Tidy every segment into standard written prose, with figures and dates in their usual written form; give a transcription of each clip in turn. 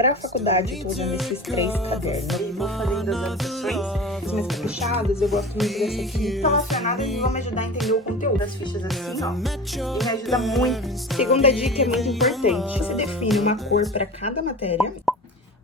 Para a faculdade, eu tô usando esses 3 cadernos. Eu vou fazendo as anotações mais caprichadas, eu gosto muito desse aqui. São relacionadas e vão me ajudar a entender o conteúdo das fichas assim, ó. E me ajuda muito. Segunda dica é muito importante. Você define uma cor para cada matéria.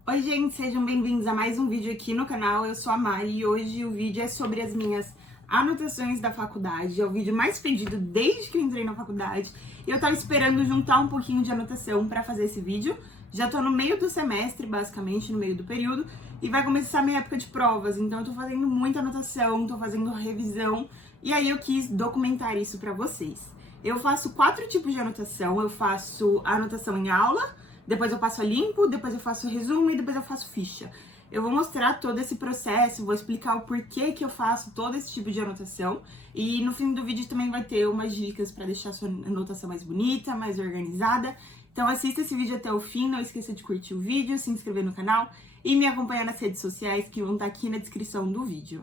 Oi, gente, sejam bem-vindos a mais um vídeo aqui no canal. Eu sou a Mari e hoje o vídeo é sobre as minhas anotações da faculdade. É o vídeo mais pedido desde que eu entrei na faculdade. E eu tava esperando juntar um pouquinho de anotação pra fazer esse vídeo. Já tô no meio do semestre, basicamente, no meio do período. E vai começar a minha época de provas. Então eu tô fazendo muita anotação, tô fazendo revisão. E aí eu quis documentar isso pra vocês. Eu faço 4 tipos de anotação. Eu faço a anotação em aula, depois eu passo a limpo, depois eu faço resumo e depois eu faço ficha. Eu vou mostrar todo esse processo, vou explicar o porquê que eu faço todo esse tipo de anotação. E no fim do vídeo também vai ter umas dicas para deixar a sua anotação mais bonita, mais organizada. Então assista esse vídeo até o fim, não esqueça de curtir o vídeo, se inscrever no canal e me acompanhar nas redes sociais que vão estar aqui na descrição do vídeo.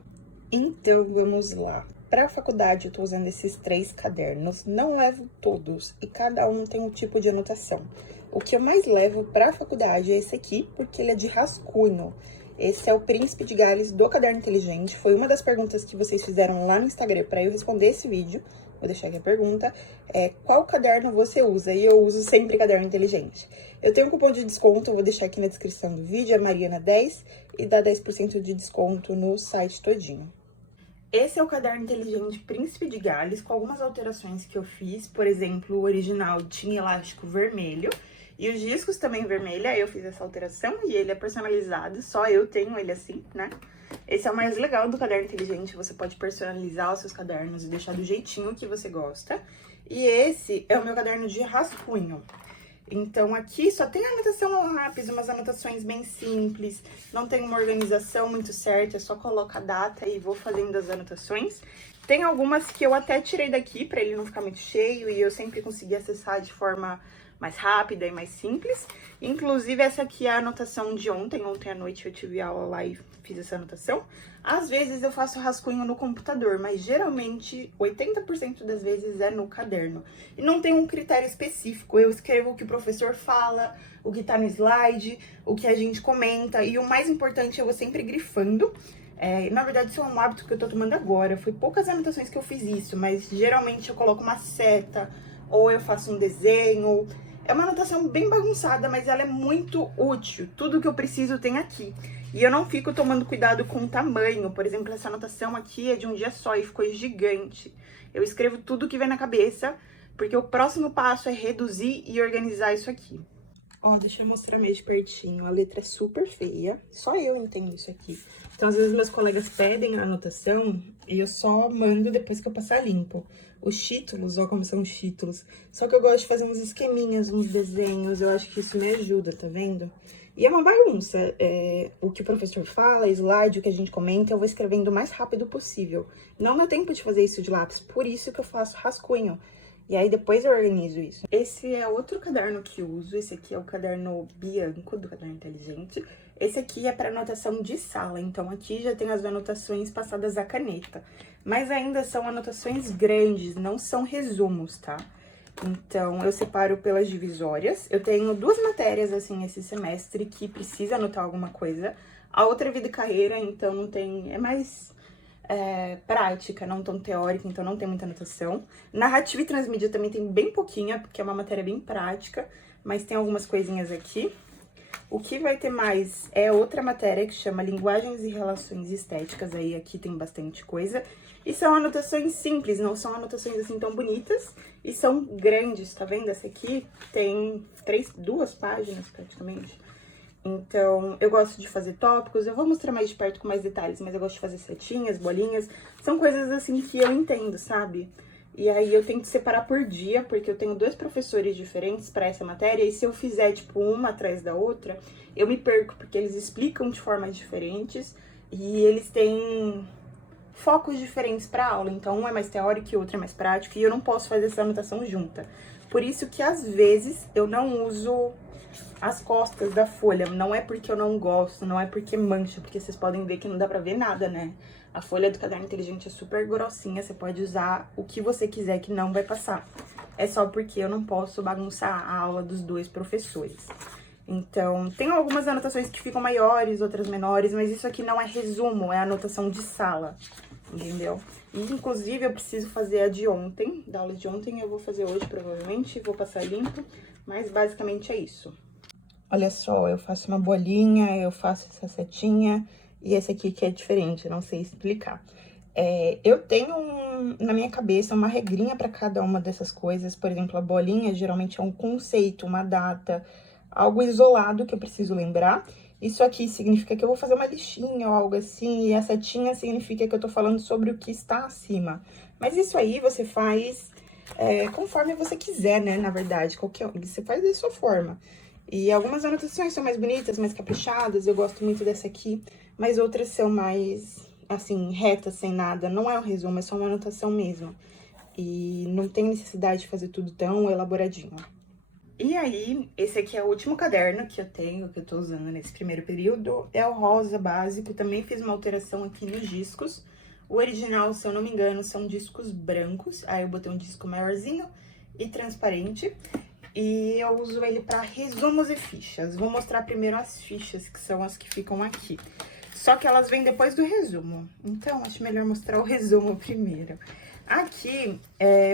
Então, vamos lá. Para a faculdade, eu tô usando esses 3 cadernos. Não levo todos e cada um tem um tipo de anotação. O que eu mais levo para a faculdade é esse aqui, porque ele é de rascunho. Esse é o Príncipe de Gales do Caderno Inteligente. Foi uma das perguntas que vocês fizeram lá no Instagram para eu responder esse vídeo. Vou deixar aqui a pergunta. Qual caderno você usa? E eu uso sempre Caderno Inteligente. Eu tenho um cupom de desconto, eu vou deixar aqui na descrição do vídeo, é Mariana10, e dá 10% de desconto no site todinho. Esse é o Caderno Inteligente Príncipe de Gales, com algumas alterações que eu fiz. Por exemplo, o original tinha elástico vermelho. E os discos também vermelho, aí eu fiz essa alteração e ele é personalizado, só eu tenho ele assim, né? Esse é o mais legal do Caderno Inteligente, você pode personalizar os seus cadernos e deixar do jeitinho que você gosta. E esse é o meu caderno de rascunho. Então aqui só tem anotação ao lápis, umas anotações bem simples, não tem uma organização muito certa, eu só coloco a data e vou fazendo as anotações. Tem algumas que eu até tirei daqui pra ele não ficar muito cheio e eu sempre consegui acessar de forma mais rápida e mais simples. Inclusive, essa aqui é a anotação de ontem. Ontem à noite eu tive aula lá e fiz essa anotação. Às vezes eu faço rascunho no computador, mas geralmente 80% das vezes é no caderno. E não tem um critério específico. Eu escrevo o que o professor fala, o que tá no slide, o que a gente comenta. E o mais importante, eu vou sempre grifando. Na verdade, isso é um hábito que eu tô tomando agora. Foi poucas anotações que eu fiz isso, mas geralmente eu coloco uma seta ou eu faço um desenho. É uma anotação bem bagunçada, mas ela é muito útil. Tudo que eu preciso tem aqui. E eu não fico tomando cuidado com o tamanho. Por exemplo, essa anotação aqui é de um dia só e ficou gigante. Eu escrevo tudo que vem na cabeça, porque o próximo passo é reduzir e organizar isso aqui. Ó, deixa eu mostrar meio de pertinho. A letra é super feia. Só eu entendo isso aqui. Então, às vezes, meus colegas pedem a anotação e eu só mando depois que eu passar limpo. Os títulos, ó como são os títulos. Só que eu gosto de fazer uns esqueminhas, uns desenhos. Eu acho que isso me ajuda, tá vendo? E é uma bagunça. O que o professor fala, slide, o que a gente comenta, eu vou escrevendo o mais rápido possível. Não dá tempo de fazer isso de lápis, por isso que eu faço rascunho. E aí depois eu organizo isso. Esse é outro caderno que eu uso. Esse aqui é o caderno Bianco do Caderno Inteligente. Esse aqui é para anotação de sala. Então aqui já tem as anotações passadas à caneta. Mas ainda são anotações grandes, não são resumos, tá? Então eu separo pelas divisórias. Eu tenho 2 matérias assim esse semestre que precisa anotar alguma coisa. A outra é vida e carreira, então não tem... É mais... prática, não tão teórica, então não tem muita anotação. Narrativa e transmídia também tem bem pouquinha, porque é uma matéria bem prática, mas tem algumas coisinhas aqui. O que vai ter mais é outra matéria que chama Linguagens e Relações Estéticas, aí aqui tem bastante coisa. E são anotações simples, não são anotações assim tão bonitas, e são grandes, tá vendo? Essa aqui tem 2 páginas praticamente. Então, eu gosto de fazer tópicos, eu vou mostrar mais de perto com mais detalhes, mas eu gosto de fazer setinhas, bolinhas, são coisas assim que eu entendo, sabe? E aí eu tento separar por dia, porque eu tenho 2 professores diferentes para essa matéria, e se eu fizer, tipo, uma atrás da outra, eu me perco, porque eles explicam de formas diferentes, e eles têm focos diferentes para aula, então um é mais teórico e o outro é mais prático, e eu não posso fazer essa anotação junta. Por isso que, às vezes, eu não uso as costas da folha. Não é porque eu não gosto, não é porque mancha, porque vocês podem ver que não dá pra ver nada, né? A folha do Caderno Inteligente é super grossinha, você pode usar o que você quiser que não vai passar. É só porque eu não posso bagunçar a aula dos 2 professores. Então, tem algumas anotações que ficam maiores, outras menores, mas isso aqui não é resumo, é anotação de sala, entendeu? E, inclusive, eu preciso fazer a de ontem, da aula de ontem, eu vou fazer hoje, provavelmente, vou passar limpo, mas basicamente é isso. Olha só, eu faço uma bolinha, eu faço essa setinha, e esse aqui que é diferente, não sei explicar. Eu tenho na minha cabeça uma regrinha para cada uma dessas coisas, por exemplo, a bolinha geralmente é um conceito, uma data, algo isolado que eu preciso lembrar. Isso aqui significa que eu vou fazer uma listinha ou algo assim, e a setinha significa que eu tô falando sobre o que está acima. Mas isso aí você faz conforme você quiser, né, na verdade, você faz da sua forma. E algumas anotações são mais bonitas, mais caprichadas, eu gosto muito dessa aqui, mas outras são mais, assim, retas, sem nada. Não é um resumo, é só uma anotação mesmo. E não tem necessidade de fazer tudo tão elaboradinho. E aí, esse aqui é o último caderno que eu tenho, que eu tô usando nesse primeiro período. É o rosa básico, também fiz uma alteração aqui nos discos. O original, se eu não me engano, são discos brancos. Aí eu botei um disco maiorzinho e transparente. E eu uso ele para resumos e fichas. Vou mostrar primeiro as fichas, que são as que ficam aqui. Só que elas vêm depois do resumo. Então, acho melhor mostrar o resumo primeiro. Aqui,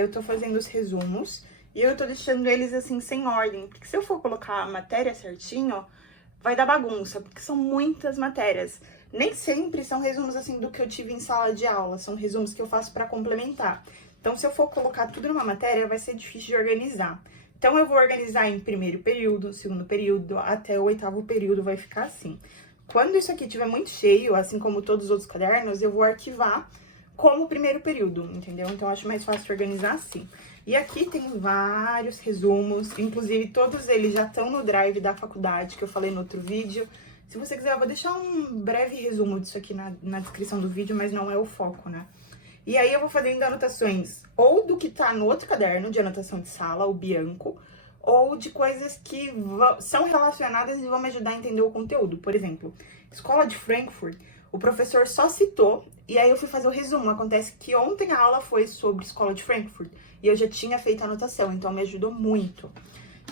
eu tô fazendo os resumos. E eu tô deixando eles, assim, sem ordem. Porque se eu for colocar a matéria certinho, vai dar bagunça. Porque são muitas matérias. Nem sempre são resumos, assim, do que eu tive em sala de aula. São resumos que eu faço para complementar. Então, se eu for colocar tudo numa matéria, vai ser difícil de organizar. Então, eu vou organizar em primeiro período, segundo período, até o 8º período vai ficar assim. Quando isso aqui estiver muito cheio, assim como todos os outros cadernos, eu vou arquivar como primeiro período, entendeu? Então, eu acho mais fácil de organizar assim. E aqui tem vários resumos, inclusive todos eles já estão no drive da faculdade, que eu falei no outro vídeo. Se você quiser, eu vou deixar um breve resumo disso aqui na descrição do vídeo, mas não é o foco, né? E aí, eu vou fazendo anotações ou do que tá no outro caderno de anotação de sala, o bianco, ou de coisas que são relacionadas e vão me ajudar a entender o conteúdo. Por exemplo, Escola de Frankfurt, o professor só citou, e aí eu fui fazer o resumo. Acontece que ontem a aula foi sobre Escola de Frankfurt, e eu já tinha feito a anotação, então me ajudou muito.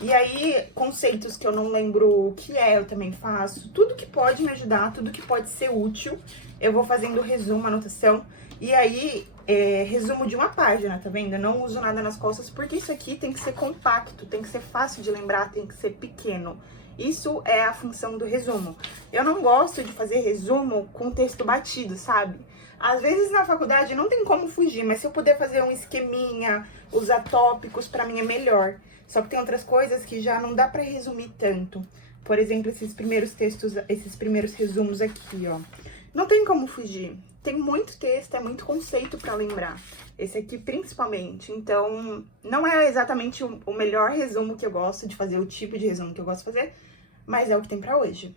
E aí, conceitos que eu não lembro o que eu também faço. Tudo que pode me ajudar, tudo que pode ser útil, eu vou fazendo resumo, anotação. E aí, resumo de uma página, tá vendo? Eu não uso nada nas costas, porque isso aqui tem que ser compacto, tem que ser fácil de lembrar, tem que ser pequeno. Isso é a função do resumo. Eu não gosto de fazer resumo com texto batido, sabe? Às vezes na faculdade não tem como fugir, mas se eu puder fazer um esqueminha, usar tópicos, pra mim é melhor. Só que tem outras coisas que já não dá pra resumir tanto. Por exemplo, esses primeiros textos, esses primeiros resumos aqui, ó. Não tem como fugir. Tem muito texto, é muito conceito pra lembrar. Esse aqui principalmente. Então, não é exatamente o melhor resumo que eu gosto de fazer, o tipo de resumo que eu gosto de fazer, mas é o que tem pra hoje.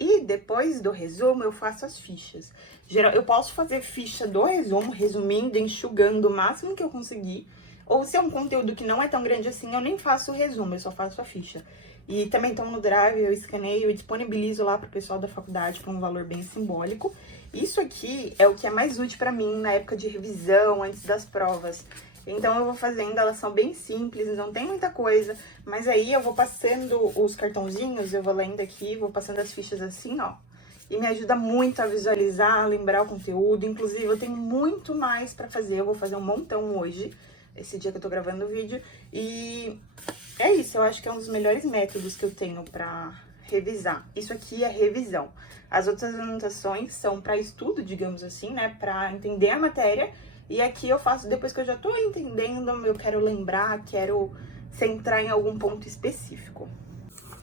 E depois do resumo, eu faço as fichas. Eu posso fazer ficha do resumo, resumindo, enxugando o máximo que eu conseguir. Ou se é um conteúdo que não é tão grande assim, eu nem faço o resumo, eu só faço a ficha. E também estão no Drive, eu escaneio e disponibilizo lá pro pessoal da faculdade por um valor bem simbólico. Isso aqui é o que é mais útil pra mim na época de revisão, antes das provas. Então, eu vou fazendo, elas são bem simples, não tem muita coisa. Mas aí, eu vou passando os cartãozinhos, eu vou lendo aqui, vou passando as fichas assim, ó. E me ajuda muito a visualizar, a lembrar o conteúdo. Inclusive, eu tenho muito mais pra fazer, eu vou fazer um montão hoje, esse dia que eu tô gravando o vídeo. E é isso, eu acho que é um dos melhores métodos que eu tenho pra revisar. Isso aqui é revisão. As outras anotações são pra estudo, digamos assim, né? Pra entender a matéria. E aqui eu faço depois que eu já tô entendendo, eu quero lembrar, quero centrar em algum ponto específico.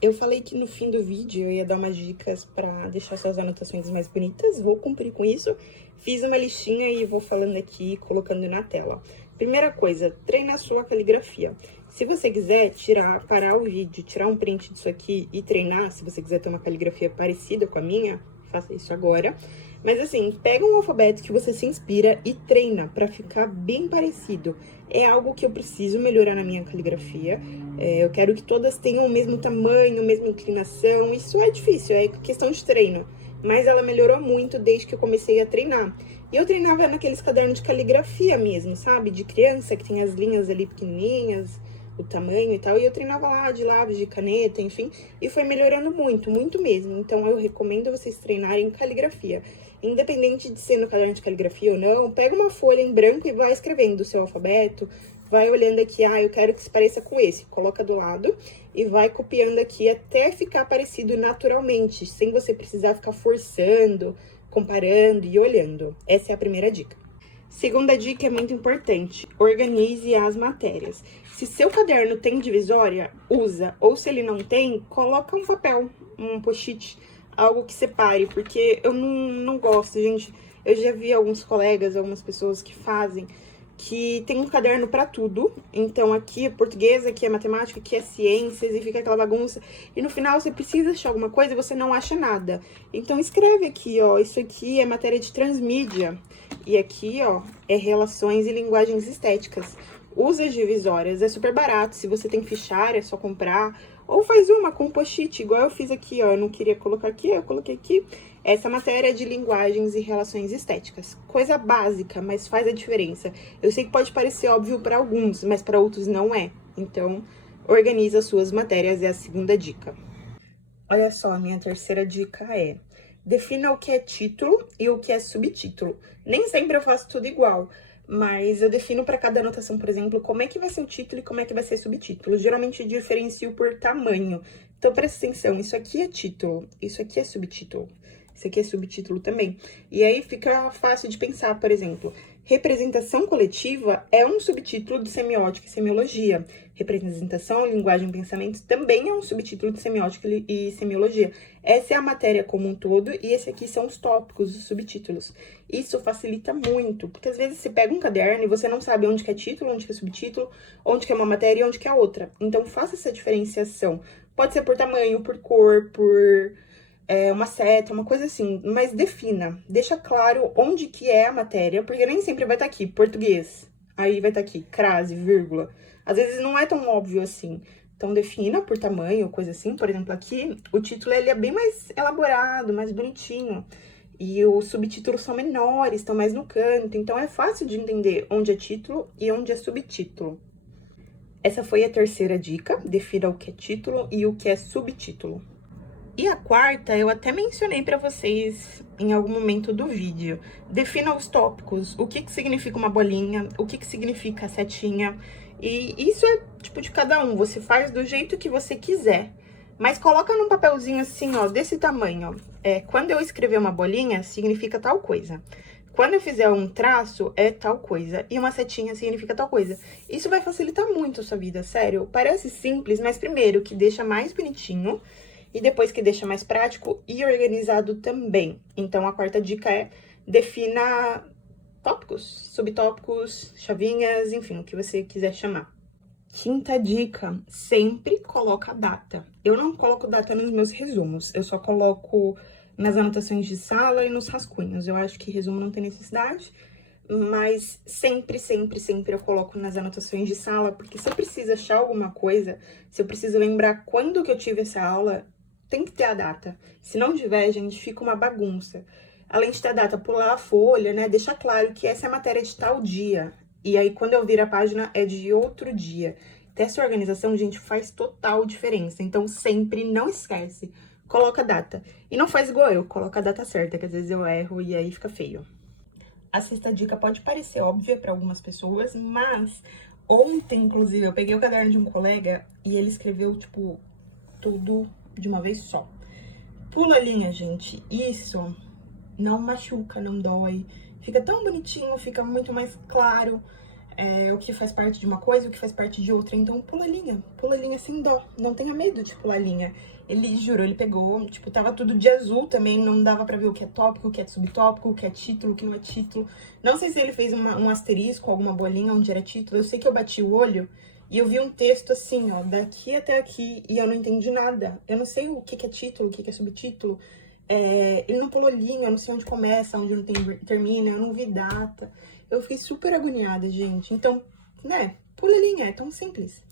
Eu falei que no fim do vídeo eu ia dar umas dicas pra deixar suas anotações mais bonitas. Vou cumprir com isso. Fiz uma listinha e vou falando aqui, colocando na tela. Primeira coisa, treina a sua caligrafia. Se você quiser parar o vídeo, tirar um print disso aqui e treinar, se você quiser ter uma caligrafia parecida com a minha, faça isso agora. Mas assim, pega um alfabeto que você se inspira e treina pra ficar bem parecido. É algo que eu preciso melhorar na minha caligrafia. Eu quero que todas tenham o mesmo tamanho, a mesma inclinação. Isso é difícil, é questão de treino. Mas ela melhorou muito desde que eu comecei a treinar. E eu treinava naqueles cadernos de caligrafia mesmo, sabe? De criança, que tem as linhas ali pequenininhas. o tamanho e tal, e eu treinava lá de lápis, de caneta, enfim, e foi melhorando muito, muito mesmo. Então, eu recomendo vocês treinarem caligrafia. Independente de ser no caderno de caligrafia ou não, pega uma folha em branco e vai escrevendo o seu alfabeto, vai olhando aqui, eu quero que se pareça com esse, coloca do lado e vai copiando aqui até ficar parecido naturalmente, sem você precisar ficar forçando, comparando e olhando. Essa é a primeira dica. Segunda dica é muito importante, organize as matérias. Se seu caderno tem divisória, usa, ou se ele não tem, coloca um papel, um post-it, algo que separe, porque eu não gosto, gente. Eu já vi alguns colegas, algumas pessoas que fazem, que tem um caderno para tudo. Então, aqui é português, aqui é matemática, aqui é ciências, e fica aquela bagunça. E no final, você precisa achar alguma coisa e você não acha nada. Então, escreve aqui, ó, isso aqui é matéria de transmídia. E aqui, ó, é relações e linguagens estéticas. Usa as divisórias, é super barato. Se você tem fichário, é só comprar. Ou faz uma com post-it, igual eu fiz aqui, ó. Eu não queria colocar aqui, eu coloquei aqui. Essa matéria é de linguagens e relações estéticas. Coisa básica, mas faz a diferença. Eu sei que pode parecer óbvio para alguns, mas para outros não é. Então, organiza as suas matérias, é a segunda dica. Olha só, a minha terceira dica é: defina o que é título e o que é subtítulo. Nem sempre eu faço tudo igual, mas eu defino para cada anotação, por exemplo, como é que vai ser o título e como é que vai ser o subtítulo. Geralmente eu diferencio por tamanho. Então, presta atenção, isso aqui é título, isso aqui é subtítulo. Isso aqui é subtítulo também. E aí fica fácil de pensar, por exemplo, representação coletiva é um subtítulo de semiótica e semiologia. Representação, linguagem e pensamento também é um subtítulo de semiótica e semiologia. Essa é a matéria como um todo e esse aqui são os tópicos, os subtítulos. Isso facilita muito, porque às vezes você pega um caderno e você não sabe onde que é título, onde que é subtítulo, onde que é uma matéria e onde que é outra. Então, faça essa diferenciação. Pode ser por tamanho, por cor, por uma seta, uma coisa assim, mas defina, deixa claro onde que é a matéria, porque nem sempre vai estar aqui, português, aí vai estar aqui, crase, vírgula, às vezes não é tão óbvio assim, então defina por tamanho, coisa assim, por exemplo, aqui, o título ele é bem mais elaborado, mais bonitinho, e os subtítulos são menores, estão mais no canto, então é fácil de entender onde é título e onde é subtítulo. Essa foi a terceira dica, defina o que é título e o que é subtítulo. E a quarta, eu até mencionei para vocês em algum momento do vídeo. Defina os tópicos, o que significa uma bolinha, o que significa a setinha. E isso é, tipo, de cada um, você faz do jeito que você quiser. Mas coloca num papelzinho assim, ó, desse tamanho, ó. Quando eu escrever uma bolinha, significa tal coisa. Quando eu fizer um traço, é tal coisa. E uma setinha significa tal coisa. Isso vai facilitar muito a sua vida, sério. Parece simples, mas primeiro que deixa mais bonitinho. E depois que deixa mais prático e organizado também. Então, a quarta dica é: defina tópicos, subtópicos, chavinhas, enfim, o que você quiser chamar. Quinta dica, sempre coloca data. Eu não coloco data nos meus resumos, eu só coloco nas anotações de sala e nos rascunhos. Eu acho que resumo não tem necessidade, mas sempre, sempre, sempre eu coloco nas anotações de sala, porque se eu preciso achar alguma coisa, se eu preciso lembrar quando que eu tive essa aula, tem que ter a data. Se não tiver, gente, fica uma bagunça. Além de ter a data, pular a folha, né? Deixar claro que essa é a matéria de tal dia. E aí, quando eu viro a página, é de outro dia. Ter essa organização, gente, faz total diferença. Então, sempre não esquece. Coloca a data. E não faz igual eu, coloca a data certa, que às vezes eu erro e aí fica feio. A sexta dica pode parecer óbvia para algumas pessoas, mas ontem, inclusive, eu peguei o caderno de um colega e ele escreveu, tipo, tudo de uma vez só. Pula a linha, gente. Isso não machuca, não dói. Fica tão bonitinho, fica muito mais claro o que faz parte de uma coisa e o que faz parte de outra. Então, pula a linha sem dó. Não tenha medo de pular a linha. Ele jurou, ele pegou, tipo, tava tudo de azul também, não dava pra ver o que é tópico, o que é subtópico, o que é título, o que não é título. Não sei se ele fez um asterisco, alguma bolinha onde era título. Eu sei que eu bati o olho e eu vi um texto assim, ó, daqui até aqui, e eu não entendi nada. Eu não sei o que é título, o que é subtítulo. Ele não pulou linha, eu não sei onde começa, onde não termina, eu não vi data. Eu fiquei super agoniada, gente. Então, né, pula a linha, é tão simples.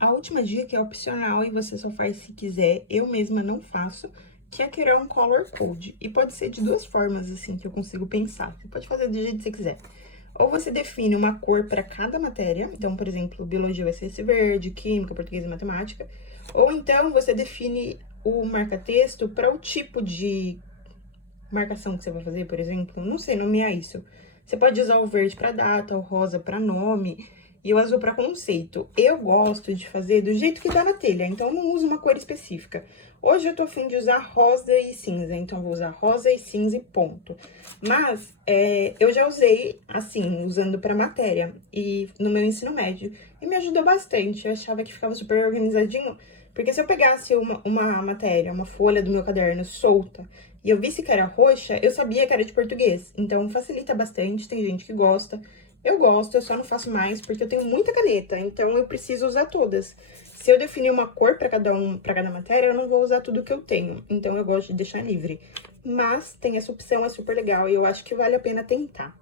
A última dica é opcional e você só faz se quiser, eu mesma não faço, que é criar um color code. E pode ser de duas formas, assim, que eu consigo pensar. Você pode fazer do jeito que você quiser. Ou você define uma cor para cada matéria, então, por exemplo, biologia vai ser esse verde, química, português e matemática. Ou então você define o marca-texto para o tipo de marcação que você vai fazer, por exemplo, não sei nomear isso. Você pode usar o verde para data, o rosa para nome e o azul para conceito. Eu gosto de fazer do jeito que dá na telha, então eu não uso uma cor específica. Hoje eu tô a fim de usar rosa e cinza, então eu vou usar rosa e cinza e ponto. Mas eu já usei assim, usando para matéria e no meu ensino médio e me ajudou bastante. Eu achava que ficava super organizadinho, porque se eu pegasse uma matéria, uma folha do meu caderno solta e eu visse que era roxa, eu sabia que era de português. Então, facilita bastante, tem gente que gosta. Eu gosto, eu só não faço mais porque eu tenho muita caneta, então eu preciso usar todas. Se eu definir uma cor para cada matéria, eu não vou usar tudo que eu tenho. Então, eu gosto de deixar livre. Mas tem essa opção, é super legal e eu acho que vale a pena tentar.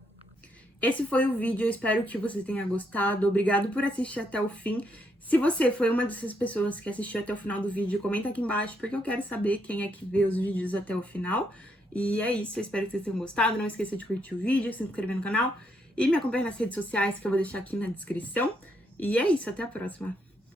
Esse foi o vídeo, eu espero que você tenha gostado. Obrigado por assistir até o fim. Se você foi uma dessas pessoas que assistiu até o final do vídeo, comenta aqui embaixo, porque eu quero saber quem é que vê os vídeos até o final. E é isso, eu espero que vocês tenham gostado. Não esqueça de curtir o vídeo, se inscrever no canal e me acompanhar nas redes sociais, que eu vou deixar aqui na descrição. E é isso, até a próxima.